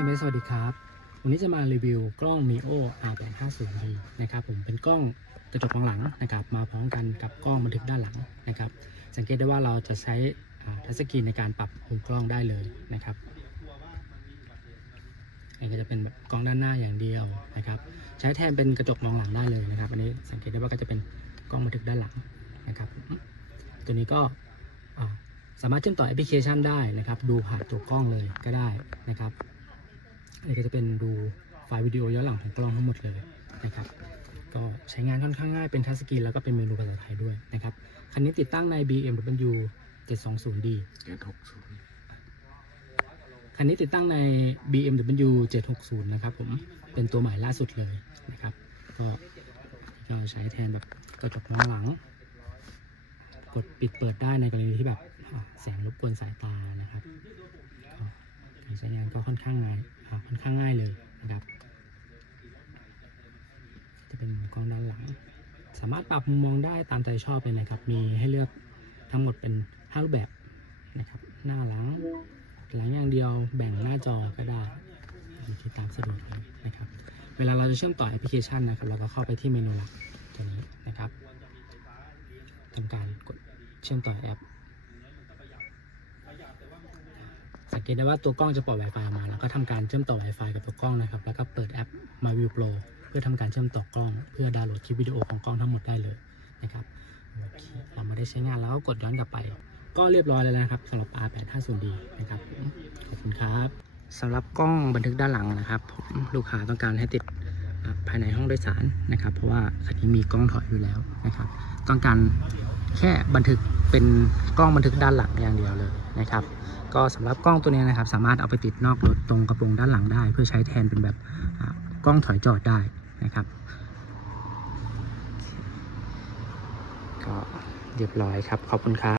ชมสวัสดีครับ วันนี้จะมารีวิวกล้อง Mio R850D นะครับผมเป็นกล้องกระจกมองหลังนะครับมาพร้อมกันกับกล้องบันทึกด้านหลังนะครับสังเกตได้ว่าเราจะใช้ทัชสกรีนในการปรับมุมกล้องได้เลยนะครับอันนี้ก็จะเป็นแบบกล้องด้านหน้าอย่างเดียวนะครับใช้แทนเป็นกระจกมองหลังได้เลยนะครับอันนี้สังเกตได้ว่าก็จะเป็นกล้องบันทึกด้านหลังนะครับตัวนี้ก็สามารถเชื่อมต่อแอปพลิเคชันได้นะครับ ดูผ่านตัวกล้องเลยก็ได้นะครับ อันนี้ก็จะเป็นดูไฟล์วิดีโอย้อนหลังของกล้องทั้งหมดเลยนะครับ ก็ใช้งานค่อนข้างง่ายเป็นทัชสกรีนแล้วก็เป็นเมนูภาษาไทยด้วยนะครับ คันนี้ติดตั้งใน BMW 720D เจ็ดหกศูนย์คันนี้ติดตั้งใน BMW 760 นะครับผม เป็นตัวใหม่ล่าสุดเลยนะครับ ก็ก็ใช้แทนแบบกระจกมองหลัง กดปิดเปิดได้ในกรณีที่แบบอ่าแสงรบกวนสายตานะครับก็การ ใช้งานก็ค่อนข้างง่ายค่อนข้างง่ายเลยนะครับ จะเป็นกล้องด้านหลัง สามารถปรับมุมมองได้ตามใจชอบเลยนะครับ มีให้เลือกทั้งหมดเป็น5รูปแบบนะครับ หน้าหลัง หลังอย่างเดียวแบ่งหน้าจอก็ได้ที่ตามสะดวกนะครับ เวลาเราจะเชื่อมต่อแอปพลิเคชันนะครับ เราก็เข้าไปที่เมนูหลักตัวนี้นะครับทำการกดเชื่อมต่อแอป สัง เกตได้ว่าตัวกล้องจะปล่อย Wi-Fi มา แล้วก็ทำการเชื่อมต่อ Wi-Fi กับตัวกล้องนะครับ แล้วก็เปิดแอปมาวิวโปรเพื่อทำการเชื่อมต่อกล้อง เพื่อดาวน์โหลดคลิปวิดีโอของกล้องทั้งหมดได้เลยนะครับโอเคเรามาได้ใช้งานแล้วก็กดย้อนกลับไป ก็เรียบร้อยแล้วนะครับสำหรับ R850D นะครับขอบคุณครับสำหรับกล้องบันทึกด้านหลังนะครับผมลูกค้าต้องการให้ติดภายในห้องโดยสารนะครับ เพราะว่าคันนี้มีกล้องถอยอยู่แล้วนะครับ ต้องการแค่บันทึก เป็นกล้องบันทึกด้านหลังอย่างเดียวเลยนะครับ ก็สำหรับกล้องตัวนี้นะครับ สามารถเอาไปติดนอกรถตรงกระโปรงด้านหลังได้ เพื่อใช้แทนเป็นแบบกล้องถอยจอดได้นะครับก็เรียบร้อยครับ ขอบคุณครับ